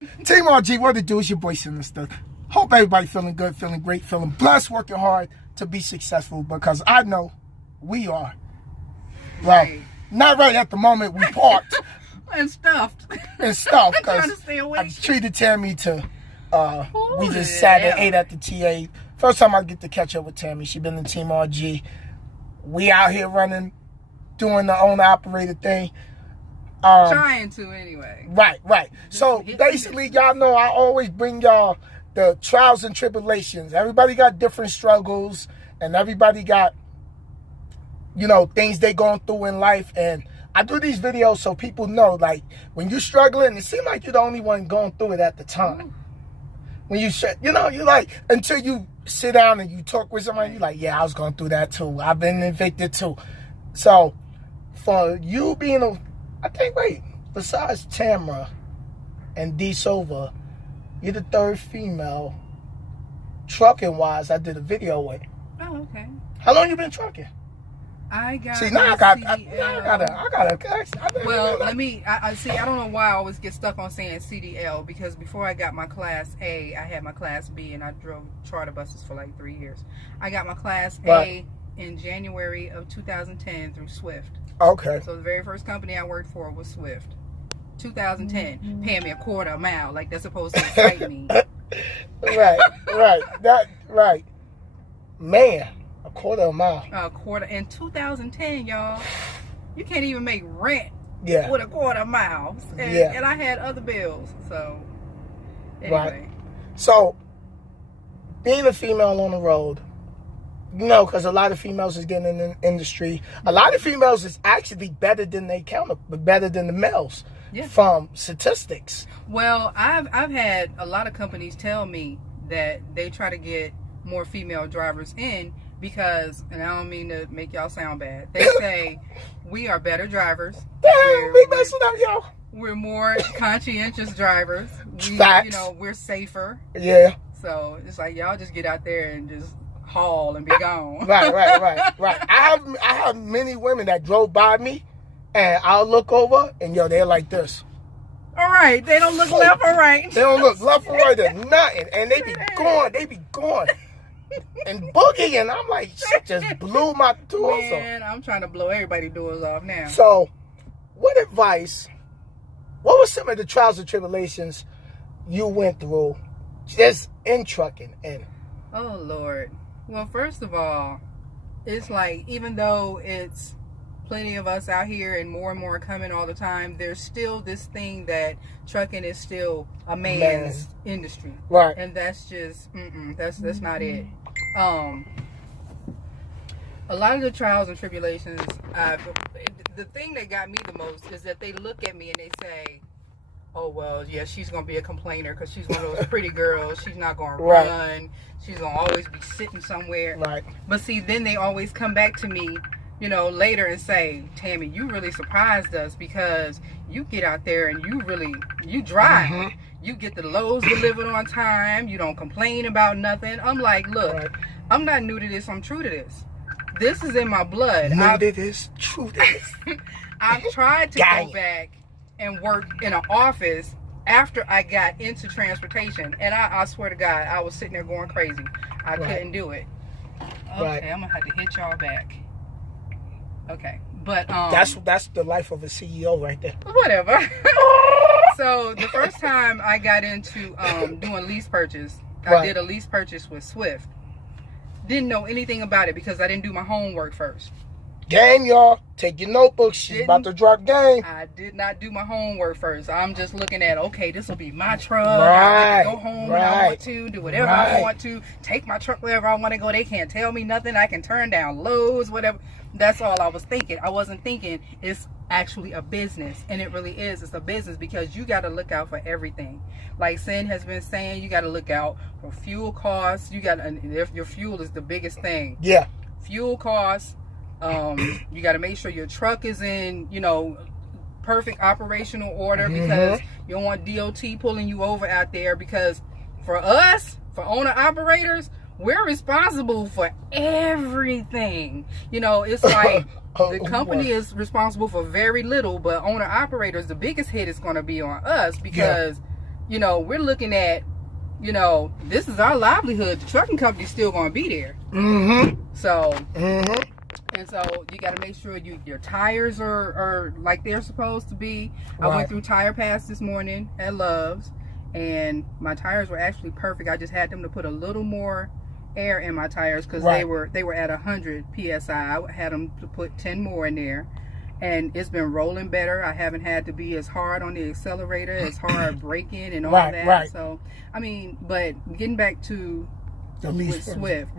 Team RG, what it do? It's your boy Sinister. Hope everybody feeling good, feeling great, feeling blessed, working hard to be successful, because I know we are. Well, not right at the moment. We parked and stuffed because I treated Tammie to. We just sat and ate at the TA. First time I get to catch up with Tammie. She been in Team RG. We out here running, doing the owner operator thing. Trying to anyway. Right. So basically, y'all know I always bring y'all the trials and tribulations. Everybody got different struggles, and everybody got, you know, things they going through in life. And I do these videos so people know, like, when you're struggling, it seems like you're the only one going through it at the time. When you you like, until you sit down and you talk with somebody, you're like, yeah, I was going through that too. I've been evicted too. So for you being besides Tamara and D Silva, you're the third female trucking wise I did a video with. Oh, okay. How long you been trucking? I got. See, now I gotta. Well, let me. I see. I don't know why I always get stuck on saying CDL, because before I got my Class A, I had my Class B, and I drove charter buses for like 3 years. I got my Class A in January of 2010 through Swift. Okay. So the very first company I worked for was Swift. 2010, paying me $0.25 mile, like that's supposed to excite me. Right. Man, $0.25 mile. $0.25 in 2010, y'all. You can't even make rent with $0.25 mile. And I had other bills. So anyway. Right. So being a female on the road, you know, because a lot of females is getting in the industry. A lot of females is actually better than better than the males. Yeah. From statistics. Well, I've had a lot of companies tell me that they try to get more female drivers in because, and I don't mean to make y'all sound bad, they say we are better drivers. Damn, we messing up, y'all. We're more conscientious drivers. Facts. You know, we're safer. Yeah. So it's like y'all just get out there and just haul and be gone. Right. I have many women that drove by me, and I'll look over, and they're like this. All right, they don't look left or right. They don't look left or right or nothing, and they be gone, and boogie, and I'm like, shit just blew my doors off. Man, I'm trying to blow everybody's doors off now. So, what were some of the trials and tribulations you went through just in trucking? Oh, Lord. Well, first of all, it's like, even though it's plenty of us out here and more coming all the time, there's still this thing that trucking is still a man's industry. Right. And that's just, that's not it. A lot of the trials and tribulations, the thing that got me the most is that they look at me and they say, oh, well, yeah, she's going to be a complainer because she's one of those pretty girls. She's not going to run. She's going to always be sitting somewhere. Right. But see, then they always come back to me, later and say, Tammie, you really surprised us because you get out there and you drive. Mm-hmm. You get the loads delivered on time. You don't complain about nothing. I'm like, look, I'm not new to this. I'm true to this. This is in my blood. New to this, true to this. I've tried to go back and work in an office after I got into transportation. And I swear to God, I was sitting there going crazy. I couldn't do it. Okay, I'm going to have to hit y'all back. Okay, but that's the life of a CEO right there. Whatever. So the first time I got into doing lease purchase, I did a lease purchase with Swift. Didn't know anything about it because I didn't do my homework first. Game, y'all. Take your notebooks. She's about to drop game. I did not do my homework first. I'm just looking at, okay, this will be my truck. Right. I can go home when I want to, do whatever I want to, take my truck wherever I want to go. They can't tell me nothing. I can turn down loads, whatever. That's all I was thinking. I wasn't thinking it's actually a business, and it really is. It's a business because you got to look out for everything. Like Sin has been saying, you got to look out for fuel costs. Your fuel is the biggest thing. Yeah. Fuel costs. You got to make sure your truck is in, perfect operational order because you don't want DOT pulling you over out there, because for us, for owner operators, we're responsible for everything. It's like the company is responsible for very little, but owner operators, the biggest hit is going to be on us because you know, we're looking at, you know, this is our livelihood. The trucking company's still going to be there. So, and so you got to make sure your tires are like they're supposed to be. I went through Tire Pass this morning at Love's, and my tires were actually perfect. I just had them to put a little more air in my tires because they were at 100 psi. I had them to put 10 more in there, and it's been rolling better. I haven't had to be as hard on the accelerator, as hard braking and all that. So I mean, but getting back to the lease Swift,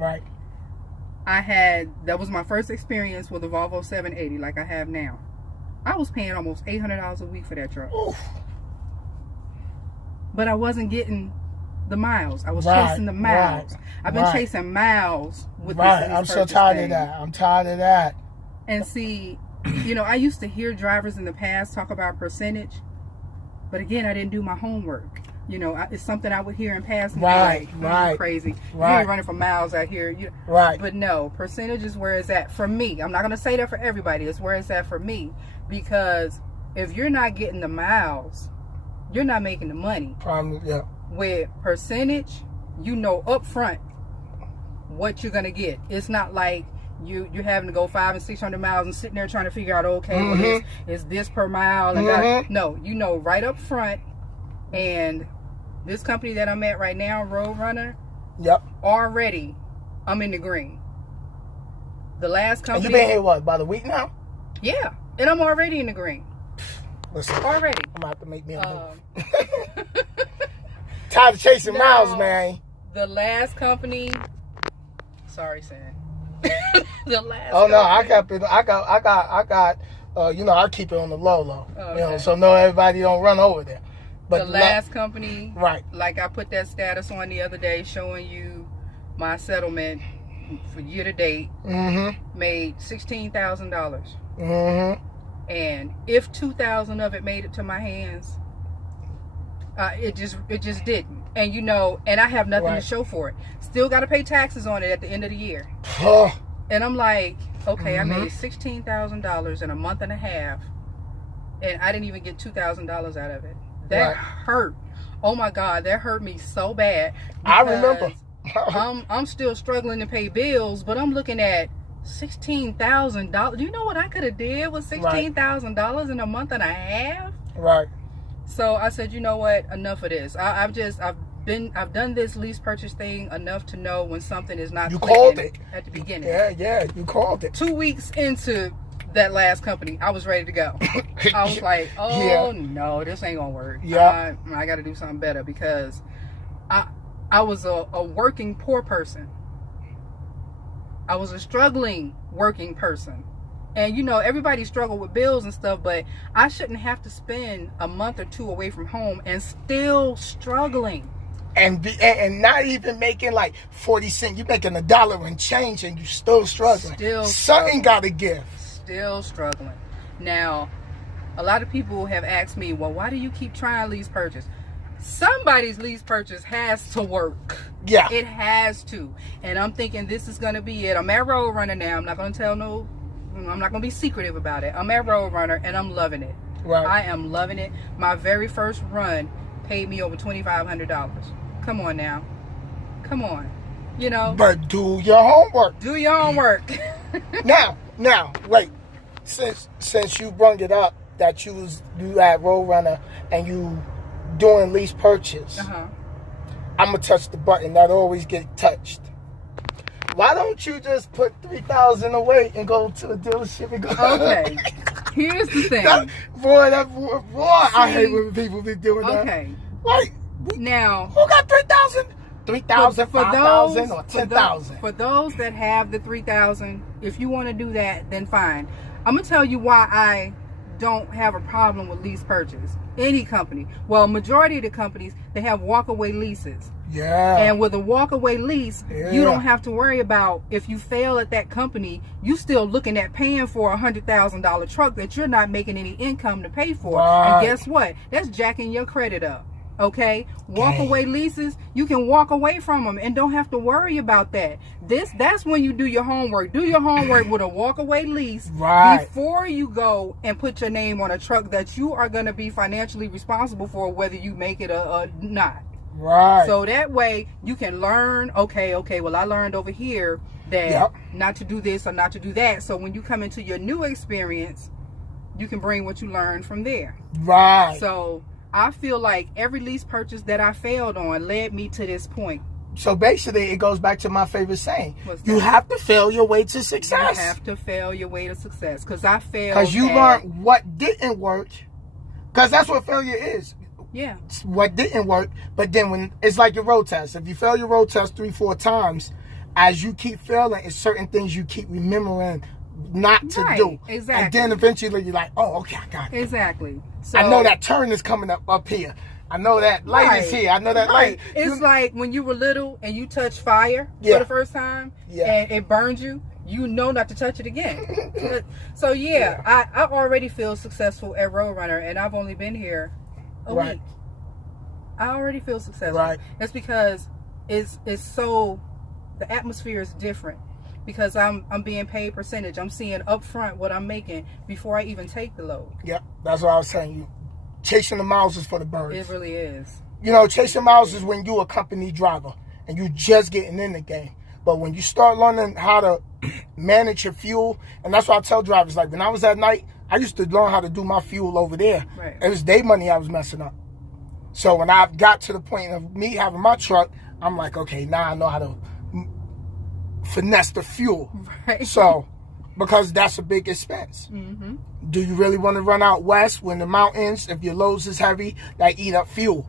that was my first experience with a Volvo 780 like I have now. I was paying almost $800 a week for that truck. Oof. But I wasn't getting the miles. I was chasing the miles. I've been chasing miles with this lease I'm so tired of that. I'm tired of that. And see, you know, I used to hear drivers in the past talk about percentage, but again, I didn't do my homework. You know, it's something I would hear in passing. Like, crazy. You ain't running for miles out here. But no, percentage is where it's at for me. I'm not going to say that for everybody. It's where it's at for me. Because if you're not getting the miles, you're not making the money. With percentage, you know up front what you're going to get. It's not like you're having to go 500 and 600 miles and sitting there trying to figure out, okay, well, is this per mile? And no, you know right up front. And this company that I'm at right now, Roadrunner, already I'm in the green. The last company. And you been here what, about a week now? Yeah, and I'm already in the green. Listen, already. I'm gonna have to make me a move. Tired of chasing miles, man. The last company. Sorry, Sam. The last. Oh no, I got. You know, I keep it on the low. Okay. You know, so no, everybody don't run over there. But the last company, like I put that status on the other day showing you my settlement for year to date, made $16,000. And if 2,000 of it made it to my hands, it just didn't. And you know, and I have nothing to show for it. Still got to pay taxes on it at the end of the year. And I'm like, okay, I made $16,000 in a month and a half, and I didn't even get $2,000 out of it. That hurt. Oh my God, that hurt me so bad. I remember. I'm still struggling to pay bills, but I'm looking at $16,000. Do you know what I could have did with $16,000 in a month and a half? So I said, you know what? Enough of this. I've done this lease purchase thing enough to know when something is not. You called it at the beginning. Yeah, you called it. 2 weeks into that last company, I was ready to go. I was like, oh no, this ain't gonna work. I got to do something better, because I was a working poor person. I was a struggling working person. And you know, everybody struggle with bills and stuff, but I shouldn't have to spend a month or two away from home and still struggling. And not even making like 40 cents. You're making $1 and change, and you still struggling. Something got to give. Still struggling. Now, a lot of people have asked me, well, why do you keep trying lease purchase? Somebody's lease purchase has to work. Yeah. It has to. And I'm thinking this is going to be it. I'm at Roadrunner now. I'm not going to tell I'm not going to be secretive about it. I'm at Roadrunner, and I'm loving it. I am loving it. My very first run paid me over $2,500. Come on now. Come on. You know. But do your homework. Do your homework. Now, wait. Since you brought it up that you at Roadrunner and you doing lease purchase, I'm gonna touch the button that always get touched. Why don't you just put $3,000 away and go to the dealership and go? Okay. Here's the thing. Boy, I hate when people be doing that. Okay. Like, now, who got 3,000? 3,000, 5,000, or 10,000? For those that have the 3,000, if you want to do that, then fine. I'm gonna tell you why I don't have a problem with lease purchase. Any company, well, majority of the companies, they have walkaway leases. Yeah. And with a walkaway lease, you don't have to worry about if you fail at that company, you still looking at paying for a $100,000 truck that you're not making any income to pay for. And guess what? That's jacking your credit up. Okay, walk away leases, you can walk away from them and don't have to worry about that. That's when you do your homework. Do your homework with a walk away lease before you go and put your name on a truck that you are going to be financially responsible for, whether you make it or not. Right. So that way you can learn, okay, well, I learned over here that not to do this or not to do that. So when you come into your new experience, you can bring what you learned from there. Right. So I feel like every lease purchase that I failed on led me to this point. So basically, it goes back to my favorite saying. You have to fail your way to success. You have to fail your way to success. Because I failed. Because you learned what didn't work. Because that's what failure is. Yeah. It's what didn't work. But then when it's like your road test. If you fail your road test 3-4 times, as you keep failing, it's certain things you keep remembering not to do. Exactly. And then eventually you're like, oh, okay, I got it. Exactly. So, I know that turn is coming up here. I know that light is here. I know that light. It's like when you were little and you touched fire for the first time and it burned you, you know not to touch it again. So I already feel successful at Roadrunner, and I've only been here a week. I already feel successful. Right. That's because it's so, the atmosphere is different. Because I'm being paid percentage. I'm seeing upfront what I'm making before I even take the load. Yep, that's what I was saying. You chasing the miles is for the birds. It really is. You know, chasing miles is when you're a company driver and you just getting in the game. But when you start learning how to manage your fuel, and that's what I tell drivers, like when I was at night, I used to learn how to do my fuel over there. Right. It was their money I was messing up. So when I got to the point of me having my truck, I'm like, okay, now I know how to finesse the fuel. Right. So, because that's a big expense. Mm-hmm. Do you really want to run out west when the mountains, if your loads is heavy, that eat up fuel?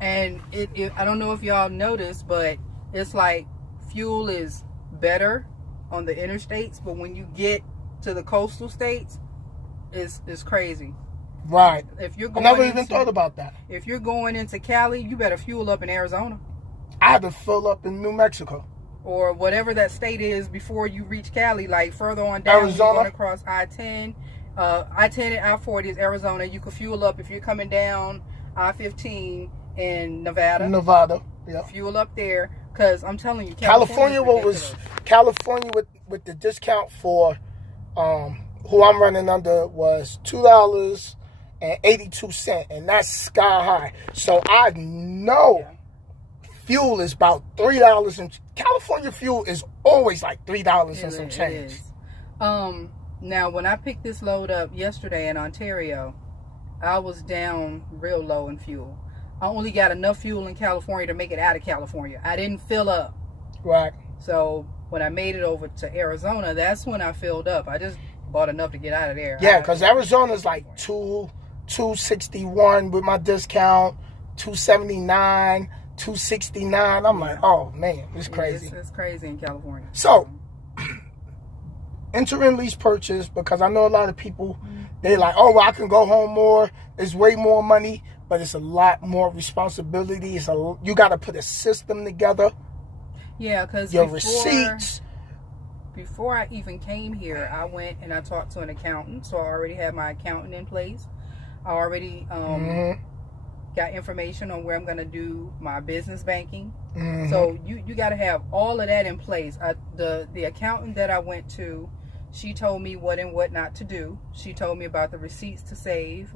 And I don't know if y'all noticed, but it's like fuel is better on the interstates, but when you get to the coastal states, it's crazy. Right. If you're going I never even thought about that. If you're going into Cali, you better fuel up in Arizona. I had to fill up in New Mexico. Or whatever that state is before you reach Cali, like further on down, Arizona. You're going across I-10. I-10 and I-40 is Arizona. You can fuel up if you're coming down I-15 in Nevada. Nevada, yeah. Fuel up there, because I'm telling you, California with the discount for who I'm running under was $2.82, and that's sky high. So I know fuel is about $3, and California fuel is always like $3 and some change. Now when I picked this load up yesterday in Ontario, I was down real low in fuel. I only got enough fuel in California to make it out of California. I didn't fill up. Right. So when I made it over to Arizona, that's when I filled up. I just bought enough to get out of there. Yeah, because Arizona's like $2.61 with my discount, $2.79. $2.69. I'm like, oh man, it's crazy. It's crazy in California. So, interim lease purchase, because I know a lot of people, they like, oh, well, I can go home more. It's way more money, but it's a lot more responsibility. You got to put a system together. Yeah, because your receipts. Before I even came here, I went and I talked to an accountant. So I already had my accountant in place. I already got information on where I'm going to do my business banking. So you got to have all of that in place. The accountant that I went to, she told me what and what not to do. She told me about the receipts to save,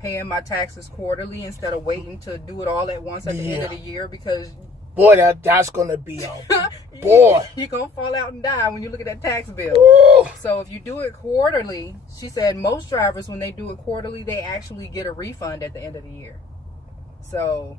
paying my taxes quarterly instead of waiting to do it all at once at the end of the year, because boy, that's going to be a boy. You're going to fall out and die when you look at that tax bill. Ooh. So if you do it quarterly, she said most drivers, when they do it quarterly, they actually get a refund at the end of the year. So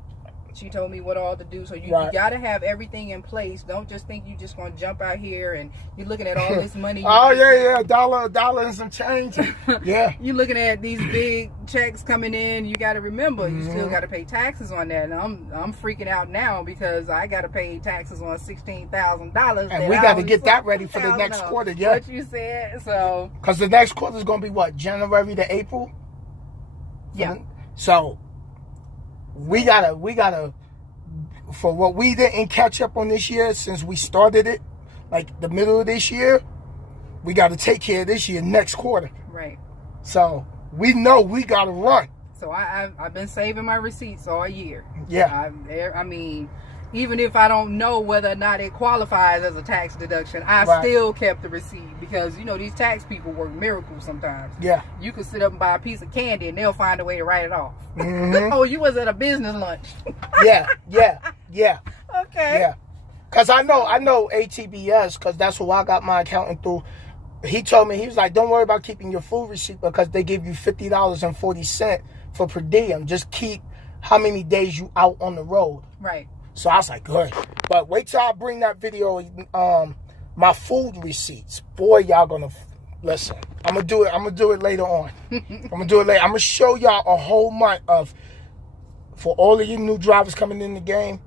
she told me what all to do. So you got to have everything in place. Don't just think you just going to jump out here and you're looking at all this money. dollar and some change. Yeah. You're looking at these big checks coming in. You got to remember, you still got to pay taxes on that. And I'm freaking out now because I got to pay taxes on $16,000. And we got to get that ready for the next quarter. Yeah. What you said. So. Because the next quarter is going to be what? January to April? Yeah. So we gotta for what we didn't catch up on this year since we started it, like the middle of this year, we got to take care of this year next quarter. Right. So we know we got to run. So I've been saving my receipts all year. Yeah. I mean, even if I don't know whether or not it qualifies as a tax deduction, I Right. still kept the receipt because, you know, these tax people work miracles sometimes. Yeah. You could sit up and buy a piece of candy and they'll find a way to write it off. Mm-hmm. Oh, you was at a business lunch. Yeah. Okay. Yeah. Because I know ATBS, because that's who I got my accountant through. He told me, he was like, don't worry about keeping your food receipt because they give you $50.40 for per diem. Just keep how many days you out on the road. Right. So I was like, good. But wait till I bring that video, my food receipts. Boy, y'all gonna listen. I'm gonna do it later on. I'm gonna show y'all a whole month of, for all of you new drivers coming in the game,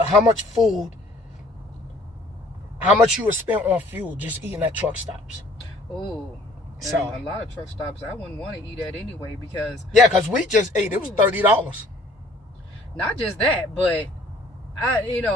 how much food, how much you would spend on fuel just eating at truck stops. Ooh. So a lot of truck stops I wouldn't want to eat at anyway because because we just ate. It was $30. Not just that, but and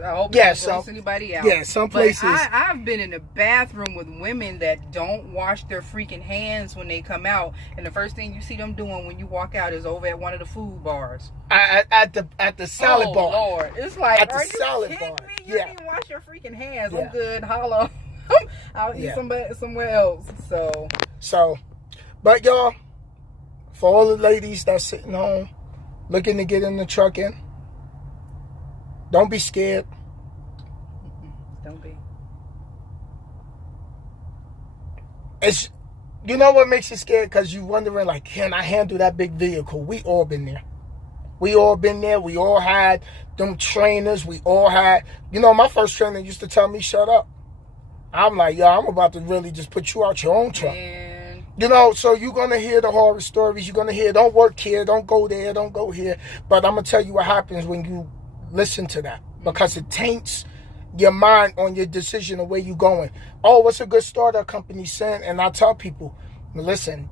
I hope Yeah, it doesn't gross anybody out. Yeah, some places. But I've been in the bathroom with women that don't wash their freaking hands when they come out, and the first thing you see them doing when you walk out is over at one of the food bars. At the salad bar. Oh Lord, it's like, At the are you salad kidding bar. me? You Yeah. didn't even wash your freaking hands. Yeah. I'm good. Holla. I'll eat somewhere else. So, but y'all, for all the ladies that's sitting home looking to get in the truck in, don't be scared. Don't be. It's, you know what makes you scared? Because you wondering, like, can I handle that big vehicle? We all been there. We all been there. We all had them trainers. We all had, my first trainer used to tell me, shut up. I'm like, yo, I'm about to really just put you out your own truck. Man. So you're going to hear the horror stories. You're going to hear, don't work here, don't go there, don't go here. But I'm going to tell you what happens when you listen to that. Because it taints your mind on your decision of where you're going. Oh, what's a good startup company saying? And I tell people, listen,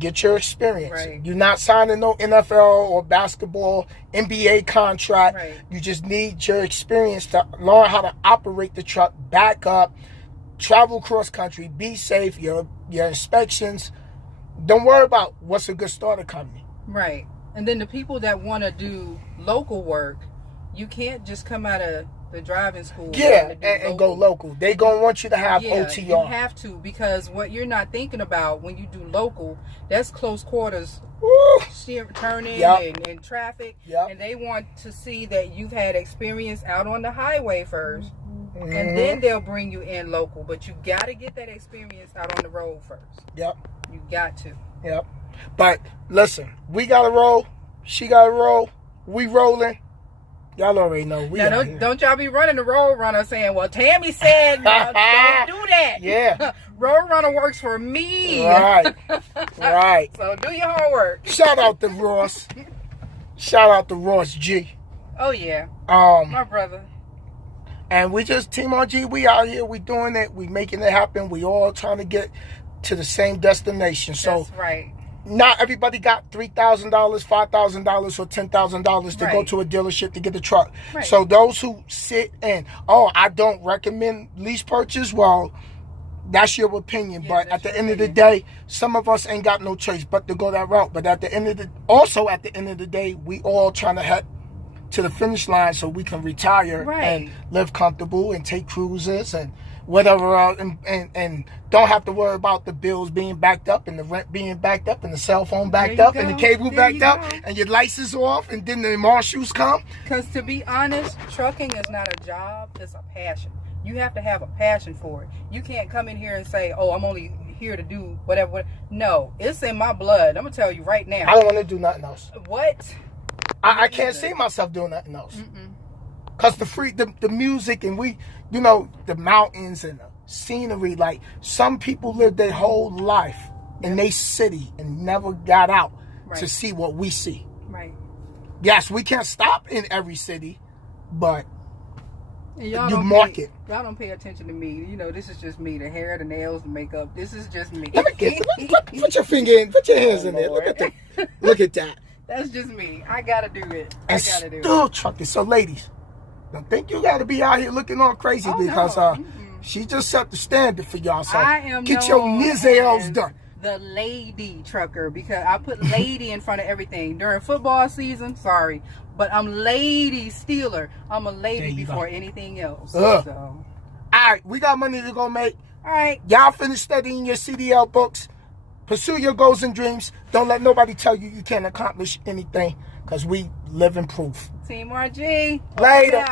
get your experience. Right. You're not signing no NFL or basketball, NBA contract. Right. You just need your experience to learn how to operate the truck, back up, travel cross country, be safe, your inspections. Don't worry about what's a good startup company. Right. And then the people that want to do local work, you can't just come out of the driving school. And go local. They gonna want you to have OTR. You have to, because what you're not thinking about when you do local, that's close quarters. Turning and traffic, and they want to see that you've had experience out on the highway first, and then they'll bring you in local. But you got to get that experience out on the road first. You got to. But listen, we got to roll. She got to roll. We rolling. Y'all already know we now, don't y'all be running the road runner saying, well, Tammie said don't do that. Yeah. Road runner works for me. Right. So do your homework. Shout out to Ross. Shout out to Ross G. Oh yeah. My brother. And we just Team RG, we out here, we doing it, we making it happen. We all trying to get to the same destination. So that's right. Not everybody got $3,000, $5,000, or $10,000 to go to a dealership to get the truck. Right. So those who sit and, I don't recommend lease purchase, well, that's your opinion. Yeah, but at the end of the day, some of us ain't got no choice but to go that route. But at the end of the day, we all trying to head to the finish line so we can retire and live comfortable and take cruises and whatever else, and don't have to worry about the bills being backed up and the rent being backed up and the cell phone backed up and the cable backed up and your license off and then the marshals come. Because to be honest, trucking is not a job, it's a passion. You have to have a passion for it. You can't come in here and say, oh, I'm only here to do whatever. No, it's in my blood. I'm going to tell you right now. I don't want to do nothing else. What? I can't see myself doing nothing else. Because the music and the mountains and the scenery, like some people live their whole life in their city and never got out to see what we see. Right. Yes, we can't stop in every city, but y'all you market. Y'all don't pay attention to me. This is just me. The hair, the nails, the makeup. This is just me. Put your finger in. Put your hands in there. Look at that. That's just me. I gotta do it. Still trucking. So, ladies, don't think you gotta be out here looking all crazy because she just set the standard for y'all. So get your nizzles done. the lady trucker, because I put lady in front of everything. During football season, sorry, but I'm lady stealer. I'm a lady before anything else. So. All right, we got money to go make. All right. Y'all finish studying your CDL books. Pursue your goals and dreams. Don't let nobody tell you you can't accomplish anything, because we live in proof. Team RG. Later.